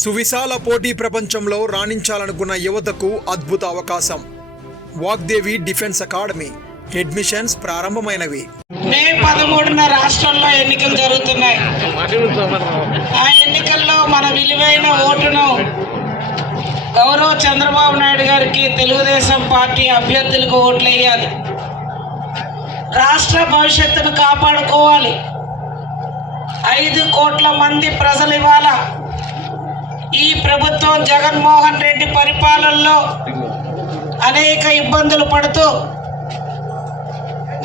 సువిశాల పోటీ ప్రపంచంలో రాణించాలనుకున్న యువతకు అద్భుత అవకాశం. Vagdevi defence academy. అడ్మిషన్స్ ప్రారంభమైనవి. మే పదమూడున రాష్ట్రంలో ఎన్నికలు జరుగుతున్నాయి. ఆ ఎన్నికల్లో మన విలువైన ఓటును గౌరవ చంద్రబాబు నాయుడు గారికి తెలుగుదేశం పార్టీ అభ్యర్థులకు ఓట్లు వేయాలి రాష్ట్ర భవిష్యత్తును కాపాడుకోవాలి. ఐదు కోట్ల మంది ప్రజలు ఇవాళ ఈ ప్రభుత్వం జగన్మోహన్ రెడ్డి పరిపాలనలో అనేక ఇబ్బందులు పడుతూ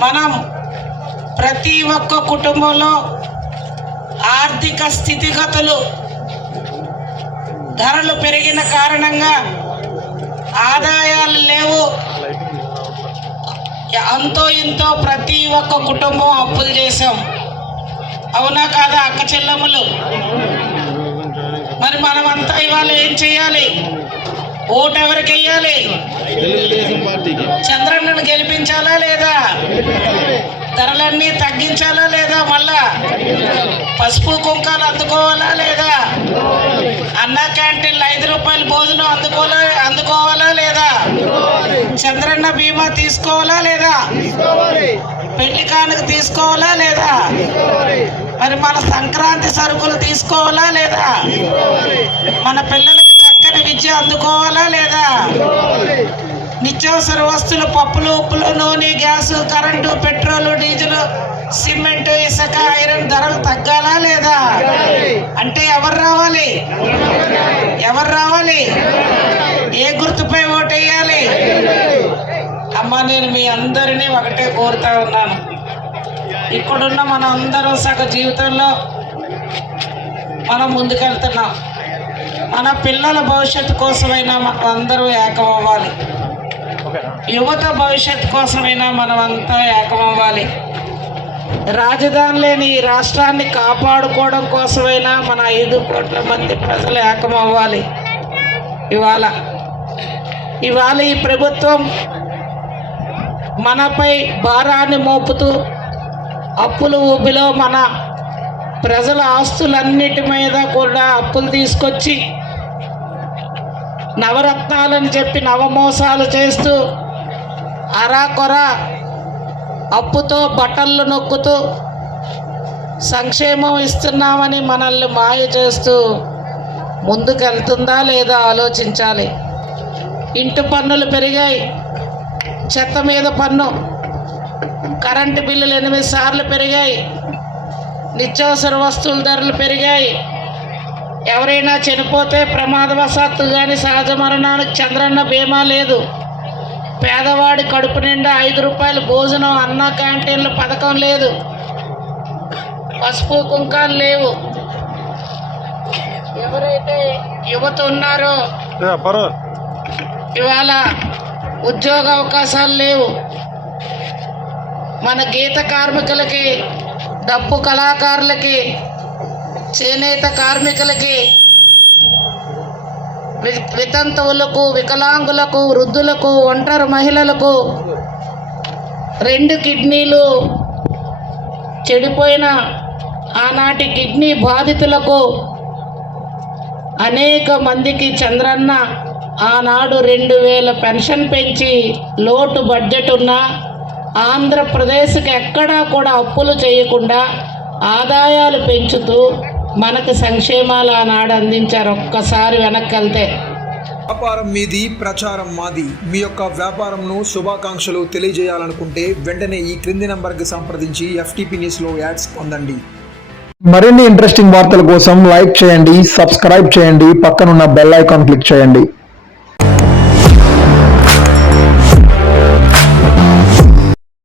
మనం ప్రతి ఒక్క కుటుంబంలో ఆర్థిక స్థితిగతులు ధరలు పెరిగిన కారణంగా ఆదాయాలు లేవు. అంతో ఇంతో ప్రతి ఒక్క కుటుంబం అప్పులు చేశాం. అవునా కాదా అక్క చెల్లెములు మరి మనమంతా ఇవాళ ఏం చేయాలి? ఓటు ఎవరికి పార్టీకి. చంద్రన్నను గెలిపించాలా లేదా? ధరలన్నీ తగ్గించాలా లేదా? మళ్ళా పసుపు కుంకాలు అందుకోవాలా లేదా? అన్నా క్యాంటీన్లు ఐదు రూపాయల భోజనం అందుకోలే అందుకోవాలా లేదా? చంద్రన్న బీమా తీసుకోవాలా లేదా? పెళ్ళి కానుక తీసుకోవాలా లేదా? మరి మన సంక్రాంతి సరుకులు తీసుకోవాలా లేదా? మన పిల్లలకి చక్కటి విద్య అందుకోవాలా లేదా? నిత్యావసర వస్తువులు పప్పులు ఉప్పులు నూనె gas current petrol diesel cement ఇసుక ఐరన్ ధరలు తగ్గాలా లేదా? అంటే ఎవరు రావాలి? ఎవరు రావాలి? ఏ గుర్తుపై ఓటేయాలి? అమ్మ నేను మీ అందరినీ ఒకటే కోరుతా ఉన్నాను. ఇక్కడున్న మన అందరం సగ జీవితంలో మనం ముందుకెళ్తున్నాం. మన పిల్లల భవిష్యత్తు కోసమైనా మనం అందరూ ఏకం అవ్వాలి యువత భవిష్యత్తు కోసమైనా మనం అంతా ఏకం అవ్వాలి రాజధాని లేని ఈ రాష్ట్రాన్ని కాపాడుకోవడం కోసమైనా మన ఐదు కోట్ల మంది ప్రజలు ఏకం అవ్వాలి ఇవాళ ఇవాళ ఈ ప్రభుత్వం మనపై భారాన్ని మోపుతూ అప్పుల ఊబిలో మన ప్రజల ఆస్తులన్నిటి మీద కూడా అప్పులు తీసుకొచ్చి నవరత్నాలని చెప్పి నవమోసాలు చేస్తూ అరాకొర అప్పుతో బట్టలు నొక్కుతూ సంక్షేమం ఇస్తున్నామని మనల్ని మాయ చేస్తూ ముందుకెళ్తుందా లేదా ఆలోచించాలి. ఇంటి పన్నులు పెరిగాయి. చెత్త మీద పన్ను కరెంటు బిల్లులు ఎనిమిది సార్లు పెరిగాయి. నిత్యావసర వస్తువుల ధరలు పెరిగాయి. ఎవరైనా చనిపోతే ప్రమాదవశాత్తు కానీ సహజ మరణానికి చంద్రన్న బీమా లేదు. పేదవాడి కడుపు నిండా ఐదు రూపాయలు భోజనం అన్న క్యాంటీన్ల పథకం లేదు. పసుపు కుంకాలు లేవు. ఎవరైతే యువత ఉన్నారో ఇవాళ ఉద్యోగ అవకాశాలు లేవు. మన గీత కార్మికులకి డప్పు కళాకారులకి చేనేత కార్మికులకి వి- వితంతువులకు వికలాంగులకు వృద్ధులకు ఒంటరి మహిళలకు రెండు కిడ్నీలు చెడిపోయిన ఆనాటి కిడ్నీ బాధితులకు అనేక మందికి చంద్రన్న ఆనాడు రెండు వేల పెన్షన్ పెంచి లోటు బడ్జెట్ ఉన్న ఆంధ్రప్రదేశ్కి ఎక్కడా కూడా అప్పులు చేయకుండా ఆదాయాలు పెంచుతూ మనకు సంక్షేమాలు ఆనాడు అందించారు. ఒక్కసారి వెనక్కి వెళ్తే వ్యాపారం మీది ప్రచారం మాది. మీ యొక్క వ్యాపారంను శుభాకాంక్షలు తెలియజేయాలనుకుంటే వెంటనే ఈ క్రింది నంబర్కి సంప్రదించి ఎఫ్టీపీ న్యూస్లో యాడ్స్ పొందండి. మరిన్ని ఇంట్రెస్టింగ్ వార్తల కోసం లైక్ చేయండి సబ్స్క్రైబ్ చేయండి పక్కనున్న బెల్ ఐకాన్ క్లిక్ చేయండి.